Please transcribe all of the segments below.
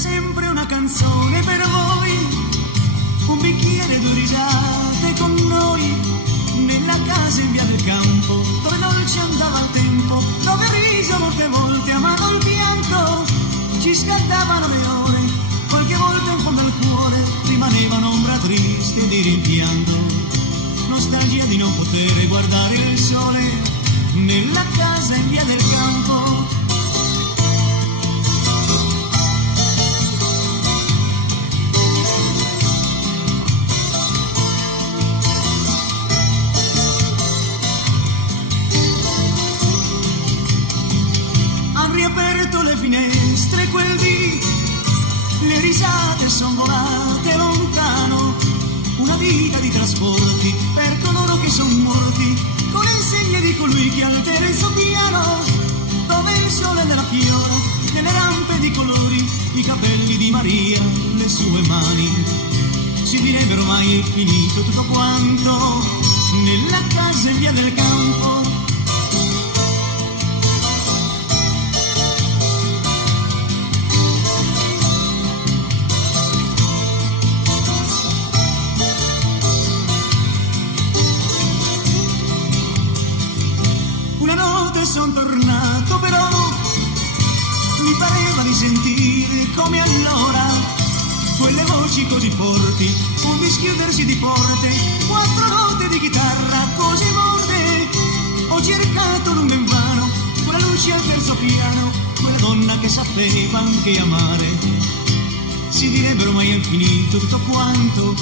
sempre una canzone per voi, un bicchiere di risate con noi, nella casa in via del campo, dove dolce andava il tempo, dove riso molte volte amano il pianto, ci scattavano le ore, qualche volta in fondo al cuore rimaneva un'ombra triste di rimpianto, nostalgia di non poter guardare il sole nella casa in via del campo. Han riaperto le finestre quel dì, le risate son volate lontano, una vita di trasporti per coloro che son morti, con le insegne di colui che altera il suo piano, dove il sole nella fiora, nelle rampe di colori, i capelli di Maria, le sue mani, si direbbero mai è finito tutto quanto, nella casa in via del campo. Son tornato però mi pareva di sentire come allora quelle voci così forti, un dischiudersi di porte, quattro note di chitarra così morde. Ho cercato lungo invano quella luce al terzo piano, quella donna che sapeva anche amare, si direbbero mai è finito tutto quanto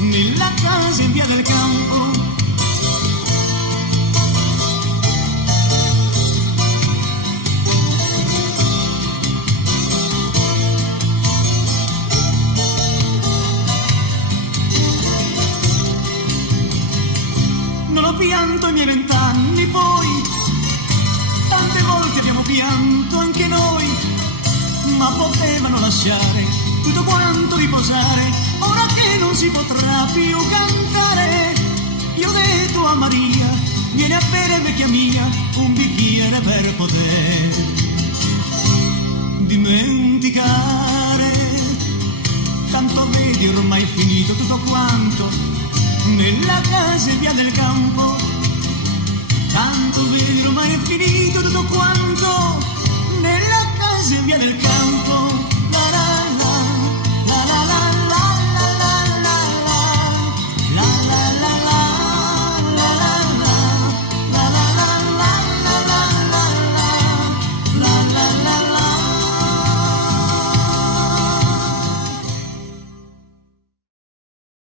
nella casa in via del campo. Non ho pianto i miei 20 anni, poi tante volte abbiamo pianto anche noi, ma potevano lasciare tutto quanto riposare, ora che non si potrà più cantare. Io ho detto a Maria, vieni a bere vecchia mia, un bicchiere per poter dimenticare, tanto vedi ormai è finito tutto quanto nella casa in via del campo, tanto vedi ormai è finito tutto quanto